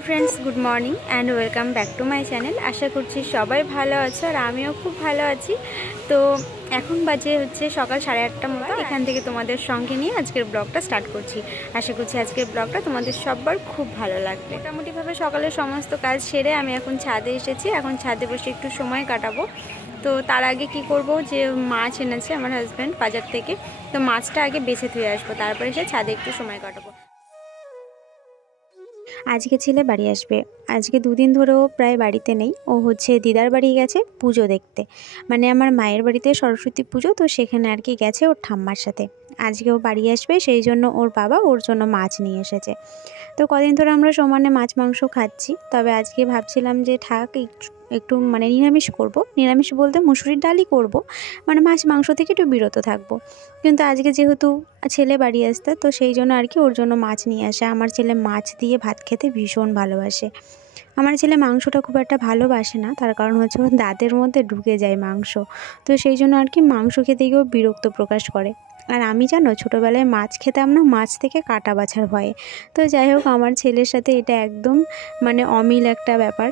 Hello friends good morning and welcome back to my channel. आशा करছি সবাই ভালো আছো আর আমিও খুব ভালো আছি। তো এখন বাজে হচ্ছে সকাল 8:30 মতো। এখান থেকে তোমাদের সঙ্গে নিয়ে আজকের ব্লগটা স্টার্ট করছি। আশা করছি আজকের ব্লগটা তোমাদের সবার খুব ভালো লাগবে। মোটামুটিভাবে সকালের সমস্ত কাজ সেরে আমি এখন ছাদে এসেছি। এখন ছাদে বসে একটু সময় কাটাবো। তো তার আগে কি করব, যে মাছ এনেছে আমার হাজব্যান্ড বাজার থেকে, তো মাছটা আগে বেছে ধুয়ে আসবো, তারপরে সে ছাদে একটু সময় কাটাবো। আজকে ছেলে বাড়ি আসবে। আজকে দুদিন ধরেও প্রায় বাড়িতে নেই। ও হচ্ছে দিদার বাড়ি গেছে পুজো দেখতে, মানে আমার মায়ের বাড়িতে সরস্বতী পুজো, তো সেখানে আর কি গেছে ওর ঠাম্মার সাথে। আজকে ও বাড়ি আসবে, সেই জন্য ওর বাবা ওর জন্য মাছ নিয়ে এসেছে। তো কদিন ধরে আমরা সমানে মাছ মাংস খাচ্ছি, তবে আজকে ভাবছিলাম যে থাক একটু মানে নিরামিষ করব। নিরামিষ বলতে মুসুরির ডালই করব, মানে মাছ মাংস থেকে একটু বিরত থাকবো। কিন্তু আজকে যেহেতু ছেলে বাড়ি আসতে, তো সেই জন্য আর কি ওর জন্য মাছ নিয়ে আসে। আমার ছেলে মাছ দিয়ে ভাত খেতে ভীষণ ভালোবাসে। আমার ছেলে মাংসটা খুব একটা ভালোবাসে না, তার কারণ হচ্ছে ওর দাঁতের মধ্যে ঢুকে যায় মাংস। তো সেই জন্য আর কি মাংস খেতে গিয়েও বিরক্ত প্রকাশ করে। আর আমি জানো ছোটোবেলায় মাছ খেতাম না, মাছ থেকে কাঁটা বাছার ভয়ে। তো যাই হোক, আমার ছেলের সাথে এটা একদম মানে অমিল একটা ব্যাপার।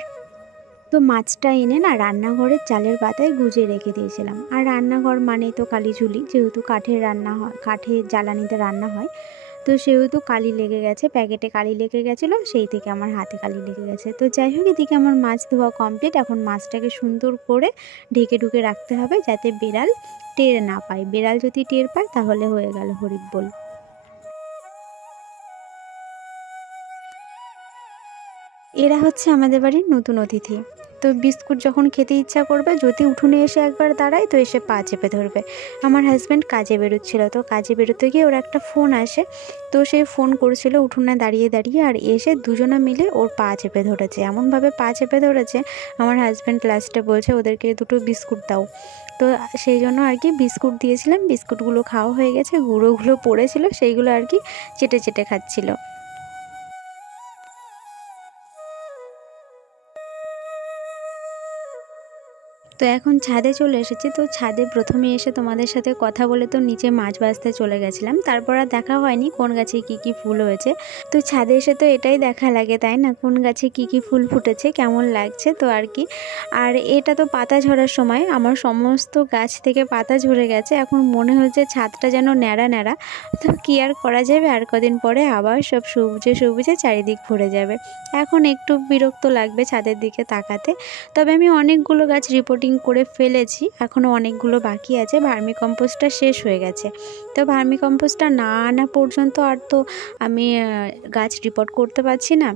তো মাছটা এনে না রান্নাঘরের চালের পাতায় গুজিয়ে রেখে দিয়েছিলাম। আর রান্নাঘর মানেই তো কালিঝুলি, যেহেতু কাঠের রান্না হয়, কাঠের জ্বালানিতে রান্না হয়, তো সেহেতু কালি লেগে গেছে, প্যাকেটে কালি লেগে গেছিলো, সেই থেকে আমার হাতে কালি লেগে গেছে। তো যাই হোক, এদিকে আমার মাছ ধোয়া কমপ্লিট। এখন মাছটাকে সুন্দর করে ঢেকে ঢুকে রাখতে হবে, যাতে বেড়াল টের না পায়। বেড়াল যদি টের পায় তাহলে হয়ে গেল হরিবোল। এরা হচ্ছে আমাদের বাড়ির নতুন অতিথি। তো বিস্কুট যখন খেতে ইচ্ছা করবে, যদি উঠোনে এসে একবার দাঁড়ায়, তো এসে পা চেপে ধরবে। আমার হাজব্যান্ড কাজে বেরোচ্ছিল, তো কাজে বেরোতে গিয়ে ওর একটা ফোন আসে। তো সেই ফোন করছিল উঠোনে দাঁড়িয়ে দাঁড়িয়ে, আর এসে দুজনা মিলে ওর পা চেপে ধরেছে। এমনভাবে পা চেপে ধরেছে, আমার হাজব্যান্ড লাস্টে বলছে ওদেরকে দুটো বিস্কুট দাও। তো সেই জন্য আর কি বিস্কুট দিয়েছিলাম। বিস্কুটগুলো খাওয়া হয়ে গেছে, গুঁড়োগুলো পড়েছিল, সেইগুলো আর কি চেটে চেটে খাচ্ছিল। তো এখন ছাদে চলে এসেছি। তো ছাদে প্রথমে এসে তোমাদের সাথে কথা বলে তো নিচে মাছ বাছতে চলে গেছিলাম, তারপর আর দেখা হয়নি কোন গাছে কি কি ফুল হয়েছে। তো ছাদে এসে তো এটাই দেখা লাগে, তাই না, কোন গাছে কি কি ফুল ফুটেছে, কেমন লাগছে, তো আর কি। আর এটা তো পাতা ঝরার সময়, আমার সমস্ত গাছ থেকে পাতা ঝরে গেছে। এখন মনে হচ্ছে ছাদটা যেন ন্যাড়া ন্যাড়া। তো কি আর করা যাবে, আর কদিন পরে আবার সব সবুজে সবুজে চারিদিক ভরে যাবে। এখন একটু বিরক্ত লাগবে ছাদের দিকে তাকাতে। তবে আমি অনেকগুলো গাছ রিপোর্টিং করে ফেলেছি, এখনও অনেকগুলো বাকি আছে। ভার্মি কম্পোস্টটা শেষ হয়ে গেছে, তো ভার্মি কম্পোস্টটা না আনা পর্যন্ত আর তো আমি গাছ রিপোর্ট করতে পারছি না।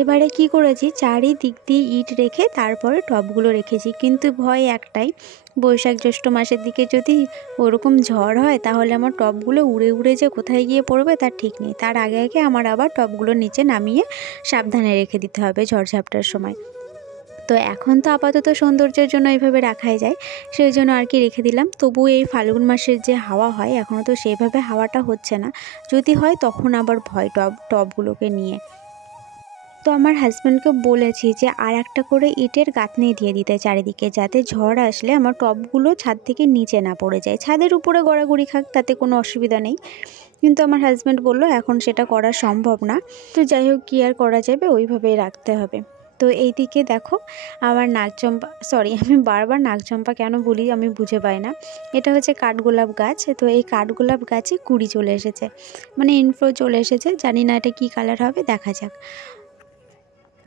এবারে কি করেছি, চারিদিক দিয়ে ইট রেখে তারপরে টবগুলো রেখেছি। কিন্তু ভয় একটাই, বৈশাখ জ্যৈষ্ঠ মাসের দিকে যদি ওরকম ঝড় হয়, তাহলে আমার টবগুলো উড়ে উড়ে যে কোথায় গিয়ে পড়বে তার ঠিক নেই। তার আগে আগে আমার আবার টবগুলো নিচে নামিয়ে সাবধানে রেখে দিতে হবে ঝড়ঝাপটার সময়। তো এখন তো আপাতত সৌন্দর্যের জন্য এইভাবে রাখাই যায়, সেই জন্য আর কি রেখে দিলাম। তবু এই ফাল্গুন মাসের যে হাওয়া হয়, এখনও তো সেইভাবে হাওয়াটা হচ্ছে না। যদি হয় তখন আবার ভয় টবগুলোকে নিয়ে। তো আমার হাজব্যান্ডকে বলেছি যে আর একটা করে ইটের গাঁথনি দিয়ে দিতে চারিদিকে, যাতে ঝড় আসলে আমার টবগুলো ছাদ থেকে নিচে না পড়ে যায়। ছাদের উপরে গড়াগড়ি খাক, তাতে কোনো অসুবিধা নেই। কিন্তু আমার হাজব্যান্ড বললো এখন সেটা করা সম্ভব না। তো যাই হোক, কী আর করা যাবে, ওইভাবেই রাখতে হবে। তো এইদিকে দেখো আমার নাগচম্পা, সরি আমি বারবার নাগচম্পা কেন বলি আমি বুঝে পাই না। এটা হচ্ছে কাঠগোলাপ গাছ। তো এই কাঠগোলাপ গাছে কুড়ি চলে এসেছে, মানে ইনফ্লো চলে এসেছে। জানি না এটা কী কালার হবে, দেখা যাক।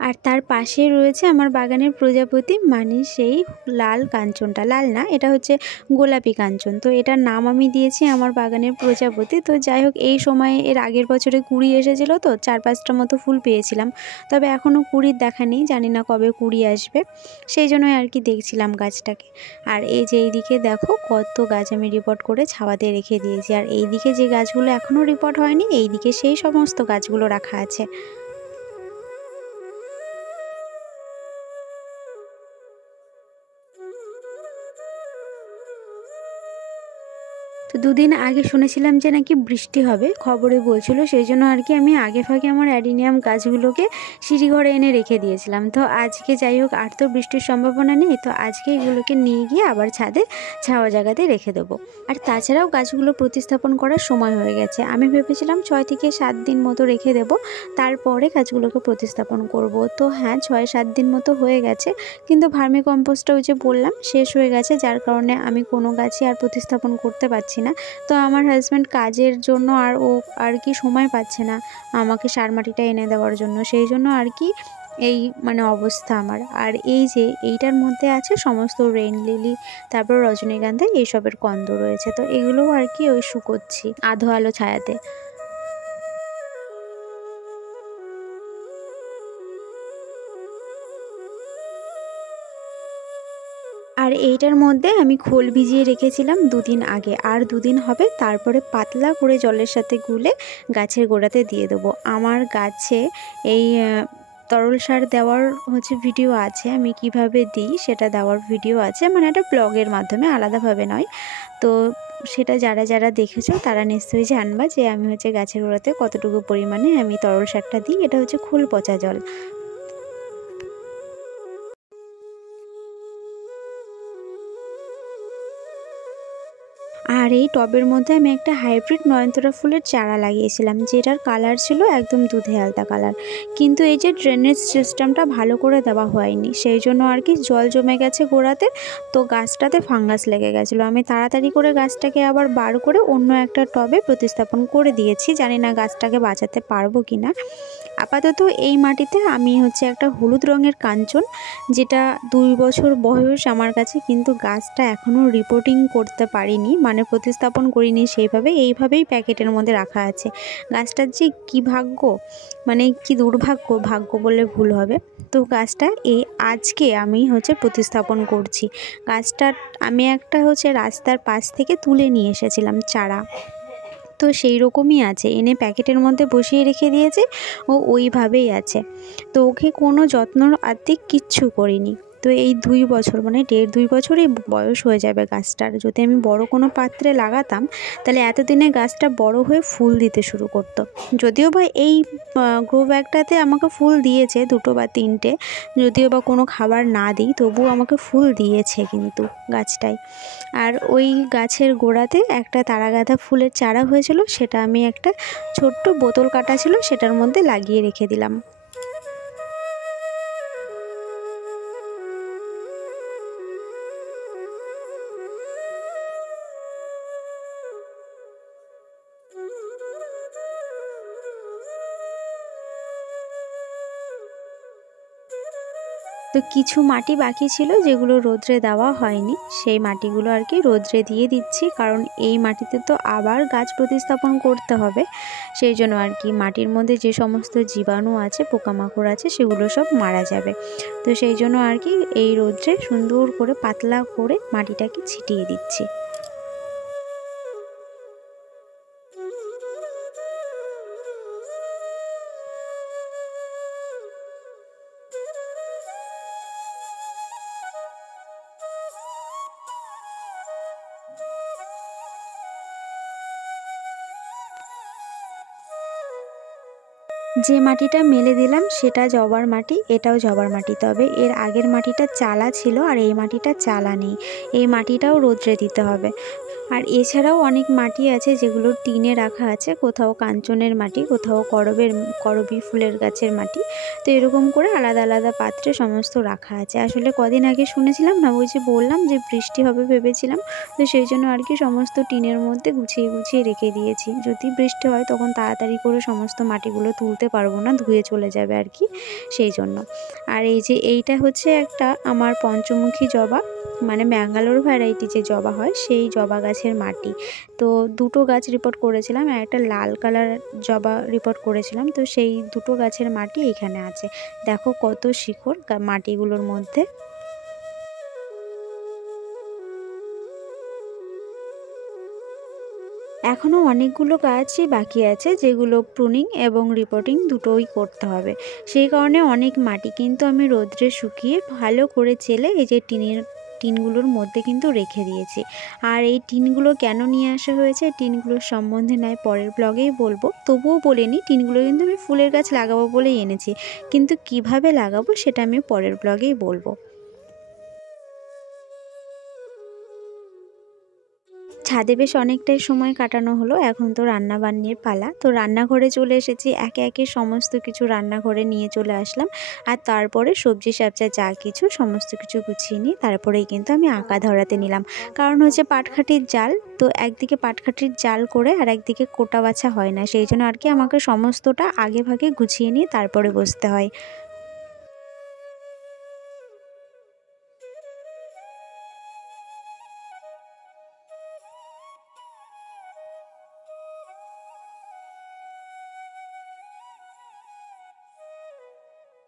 আর তার পাশে রয়েছে আমার বাগানের প্রজাপতি, মানে সেই লাল কাঞ্চনটা। লাল না, এটা হচ্ছে গোলাপি কাঞ্চন। তো এটার নাম আমি দিয়েছি আমার বাগানের প্রজাপতি। তো যাই হোক, এই সময়ে এর আগের বছরে কুড়ি এসেছিলো, তো 4-5টা মতো ফুল পেয়েছিলাম। তবে এখনও কুড়ির দেখা নেই, জানি না কবে কুড়ি আসবে। সেই জন্যই আর কি দেখছিলাম গাছটাকে। আর এই যে এইদিকে দেখো কত গাছ আমি রিপোর্ট করে ছাওয়াতে রেখে দিয়েছি। আর এইদিকে যে গাছগুলো এখনও রিপোর্ট হয়নি, এইদিকে সেই সমস্ত গাছগুলো রাখা আছে। তো দুদিন আগে শুনেছিলাম যে নাকি বৃষ্টি হবে, খবরে বলছিল, সেই জন্য আর কি আমি আগে ফাঁকে আমার অ্যাডিনিয়াম গাছগুলোকে সিঁড়িঘরে এনে রেখে দিয়েছিলাম। তো আজকে যাই হোক, আর তো বৃষ্টির সম্ভাবনা নেই, তো আজকে এগুলোকে নিয়ে গিয়ে আবার ছাদে ছাওয়া জায়গাতে রেখে দেবো। আর তাছাড়াও গাছগুলো প্রতিস্থাপন করার সময় হয়ে গেছে, আমি ভেবেছিলাম 6 থেকে 7 দিন মতো রেখে দেবো, তারপরে গাছগুলোকে প্রতিস্থাপন করব। তো হ্যাঁ, 6-7 দিন মতো হয়ে গেছে, কিন্তু ভার্মি কম্পোস্টটাও যে বললাম শেষ হয়ে গেছে, যার কারণে আমি কোনো গাছই আর প্রতিস্থাপন করতে পারছি না। তো আমার হাজব্যান্ড কাজের জন্য ও আর কি সময় পাচ্ছে না আমাকে সার মাটিটা এনে দেওয়ার জন্য, সেই জন্য আর কি এই মানে অবস্থা আমার। আর এই যে এইটার মধ্যে আছে সমস্ত রেইন লিলি, তারপর রজনীগন্ধা, এইসবের কন্দ রয়েছে, তো এগুলোও আর কি ওই শুকোচ্ছি আধো আলো ছায়াতে। আর এইটার মধ্যে আমি খোল ভিজিয়ে রেখেছিলাম 2 দিন আগে, আর 2 দিন হবে, তারপরে পাতলা করে জলের সাথে গুলে গাছের গোড়াতে দিয়ে দেবো। আমার গাছে এই তরল সার দেওয়ার ভিডিও আছে, আমি কিভাবে দিই সেটা দেওয়ার ভিডিও আছে, মানে একটা ব্লগের মাধ্যমে, আলাদাভাবে নয়। তো সেটা যারা যারা দেখেছো তারা নিশ্চয়ই জানবা যে আমি গাছের গোড়াতে কতটুকু পরিমাণে আমি তরল সারটা দিই। এটা খোল পচা জল। আর এই টবের মধ্যে আমি একটা হাইব্রিড নয়নতারা ফুলের চারা লাগিয়েছিলাম, যেটার কালার ছিল একদম দুধে আলতা কালার, কিন্তু এই যে ড্রেনেজ সিস্টেমটা ভালো করে দেওয়া হয়নি, সেই জন্য আর কি জল জমে গেছে গোড়াতে, তো গাছটাতে ফাঙ্গাস লেগে গেছিলো। আমি তাড়াতাড়ি করে গাছটাকে আবার বার করে অন্য একটা টবে প্রতিস্থাপন করে দিয়েছি, জানি না গাছটাকে বাঁচাতে পারবো কি না। আপাতত এই মাটিতে আমি একটা হলুদ রঙের কাঞ্চন, যেটা 2 বছর বয়স আমার কাছে, কিন্তু গাছটা এখনও রিপোর্টিং করতে পারিনি, মানে প্রতিস্থাপন করিনি সেইভাবে, এইভাবেই প্যাকেটের মধ্যে রাখা আছে। গাছটার যে কী ভাগ্য, মানে কি দুর্ভাগ্য, ভাগ্য বললে ভুল হবে। তো গাছটা আজকে আমি প্রতিস্থাপন করছি। গাছটা আমি একটা রাস্তার পাশ থেকে তুলে নিয়ে এসেছিলাম চারা, তো সেই রকমই আছে, এনে প্যাকেটের মধ্যে বসিয়ে রেখে দিয়েছে, ও ওইভাবেই আছে। তো ওকে কোনো যত্ন আত্তি কিচ্ছু করিনি। তো এই 2 বছর, মানে 1.5-2 বছরই বয়স হয়ে যাবে গাছটার, যদি আমি বড় কোনো পাত্রে লাগাতাম তাহলে এতদিনে গাছটা বড় হয়ে ফুল দিতে শুরু করতো। যদিও বা এই গ্রো ব্যাগটাতে আমাকে ফুল দিয়েছে 2 বা 3টে, যদিও বা কোনো খাবার না দিই তবুও আমাকে ফুল দিয়েছে কিন্তু গাছটায়। আর ওই গাছের গোড়াতে একটা তারাগাঁদা ফুলের চারা হয়েছিল, সেটা আমি একটা ছোট্ট বোতল কাটা ছিল সেটার মধ্যে লাগিয়ে রেখে দিলাম। তো কিছু মাটি বাকি ছিল যেগুলো রোদ্রে দেওয়া হয়নি, সেই মাটিগুলো আর কি রোদ্রে দিয়ে দিচ্ছি, কারণ এই মাটিতে তো আবার গাছ প্রতিস্থাপন করতে হবে, সেই জন্য আর কি মাটির মধ্যে যে সমস্ত জীবাণু আছে, পোকামাকড় আছে, সেগুলো সব মারা যাবে। তো সেই জন্য আর কি এই রোদ্রে সুন্দর করে পাতলা করে মাটিটাকে ছিটিয়ে দিচ্ছি। যে মাটিটা মেলে দিলাম সেটা জবার মাটি, এটাও জবার মাটি, তবে এর আগের মাটিটা চালা ছিল আর এই মাটিটা চালা নেই, এই মাটিটাও রোদ্রে দিতে হবে। আর এছাড়াও অনেক মাটি আছে যেগুলো টিনে রাখা আছে, কোথাও কাঞ্চনের মাটি, কোথাও করবী ফুলের গাছের মাটি, তো এরকম করে আলাদা আলাদা পাত্রে সমস্ত রাখা আছে। আসলে কদিন আগে শুনেছিলাম না, ওই যে বললাম যে বৃষ্টি হবে ভেবেছিলাম, তো সেই জন্য আর কি সমস্ত টিনের মধ্যে গুছিয়ে গুছিয়ে রেখে দিয়েছি, যদি বৃষ্টি হয় তখন তাড়াতাড়ি করে সমস্ত মাটিগুলো তুলতে পারবো না, ধুয়ে চলে যাবে আর কি, সেই জন্য। আর এই যে এইটা একটা আমার পঞ্চমুখী জবা, মানে ব্যাঙ্গালোর ভ্যারাইটি যে জবা হয় সেই জবা গাছের মাটি। তো 2টো গাছ রিপোর্ট করেছিলাম, আর একটা লাল কালার জবা রিপোর্ট করেছিলাম, তো সেই 2টো গাছের মাটি এখানে আছে। দেখো কত শিকড় মাটিগুলোর মধ্যে। এখনও অনেকগুলো গাছই বাকি আছে যেগুলো প্রুনিং এবং রিপোর্টিং দুটোই করতে হবে, সেই কারণে অনেক মাটি কিন্তু আমি রোদ্রে শুকিয়ে ভালো করে চেলে এই যে টিনের টিনগুলোর মধ্যে কিন্তু রেখে দিয়েছি। আর এই টিনগুলো কেন নিয়ে আসা হয়েছে, টিনগুলোর সম্বন্ধে নয় পরের ব্লগেই বলবো, তবুও বলে নিই টিনগুলো কিন্তু আমি ফুলের গাছ লাগাবো বলেই এনেছি, কিন্তু কিভাবে লাগাবো সেটা আমি পরের ব্লগেই বলবো। ছাদে বেশ অনেকটাই সময় কাটানো হলো, এখন তো রান্নাবান্নির পালা। তো রান্নাঘরে চলে এসেছি, একে একে সমস্ত কিছু রান্নাঘরে নিয়ে চলে আসলাম। আর তারপরে সবজি সবজা যা কিছু সমস্ত কিছু গুছিয়ে নিই, তারপরেই কিন্তু আমি আঁকা ধরাতে নিলাম। কারণ হচ্ছে পাটকাঠির জাল, তো একদিকে পাটকাঠির জাল করে আর একদিকে কোটা বাছা হয় না, সেই জন্য আর কি আমাকে সমস্তটা আগে ভাগে গুছিয়ে নিয়ে তারপরে বসতে হয়।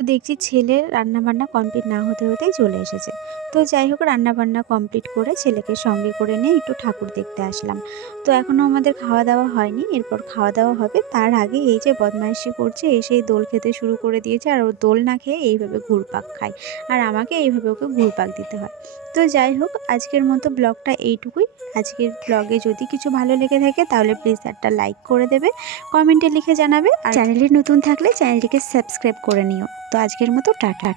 দেখছি ছেলের রান্নাবান্না কমপ্লিট না হতে হতেই চলে এসেছে। তো যাই হোক, রান্নাবান্না কমপ্লিট করে ছেলেকে সঙ্গে করে নিয়ে একটু ঠাকুর দেখতে আসলাম। তো এখনও আমাদের খাওয়া দাওয়া হয়নি, এরপর খাওয়া দাওয়া হবে। তার আগে এই যে বদমাইশি করছে, এসেই দোল খেতে শুরু করে দিয়েছে। আর ও দোল না খেয়ে এইভাবে ঘুরপাক খায়, আর আমাকে এইভাবে ওকে ঘুরপাক দিতে হয়। তো যাই হোক, আজকের মতো ব্লগটা এইটুকুই। আজকের ব্লগে যদি কিছু ভালো লেগে থাকে তাহলে প্লিজ একটা লাইক করে দেবে, কমেন্টে লিখে জানাবে। আর চ্যানেলে নতুন থাকলে চ্যানেলটিকে সাবস্ক্রাইব করে নিও। তো আজকের মতো টাটা।